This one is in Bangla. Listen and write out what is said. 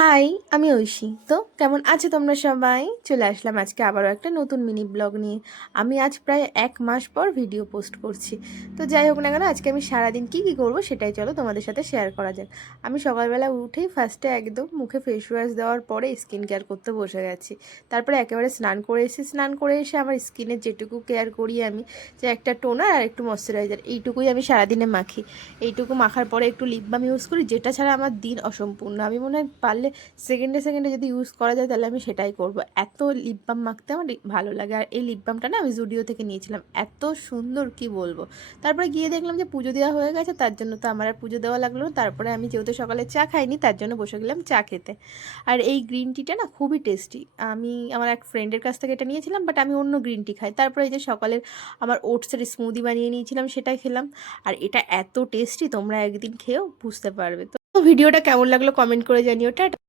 হাই, আমি ঐশী। তো কেমন আছো তোমরা সবাই? চলে আসলাম আজকে আবারও একটা নতুন মিনি ব্লগ নিয়ে। আমি আজ প্রায় 1 মাস পর ভিডিও পোস্ট করছি। তো যাই হোক না কেন, আজকে আমি সারাদিন কী কী করবো সেটাই চলো তোমাদের সাথে শেয়ার করা যাক। আমি সকালবেলা উঠেই ফার্স্টে একদম মুখে ফেস ওয়াশ দেওয়ার পরে স্কিন কেয়ার করতে বসে গেছি। তারপরে একেবারে স্নান করে এসে আমার স্কিনের যেটুকু কেয়ার করি আমি, যে একটা টোনার আর একটু ময়শ্চারাইজার, এইটুকুই আমি সারাদিনে মাখি। এইটুকু মাখার পরে একটু লিপ বাম ইউজ করি, যেটা ছাড়া আমার দিন অসম্পূর্ণ। আমি মনে হয় পারলে সেকেন্ডে সেকেন্ডে যদি ইউজ করা যায় তাহলে আমি সেটাই করব। এত লিপ বাম মাখতে আমার ভালো লাগে। আর এই লিপ বামটা না আমি জুডিও থেকে নিয়েছিলাম, এত সুন্দর কি বলবো। তারপরে গিয়ে দেখলাম যে পুজো দেওয়া হয়ে গেছে, তার জন্য তো আমার আর পুজো দেওয়া লাগলো না। তারপরে আমি যেহেতু সকালে চা খাইনি, তার জন্য বসে গেলাম চা খেতে। আর এই গ্রিন টিটা না খুবই টেস্টি। আমি আমার এক ফ্রেন্ডের কাছ থেকে এটা নিয়েছিলাম, বাট আমি অন্য গ্রিন টি খাই। তারপরে এই যে সকালের আমার ওটসের স্মুদি বানিয়ে নিয়েছিলাম, সেটাই খেলাম। আর এটা এত টেস্টি, তোমরা একদিন খেয়েও বুঝতে পারবে। তো ভিডিওটা কেমন লাগলো কমেন্ট করে জানিও। টাটা।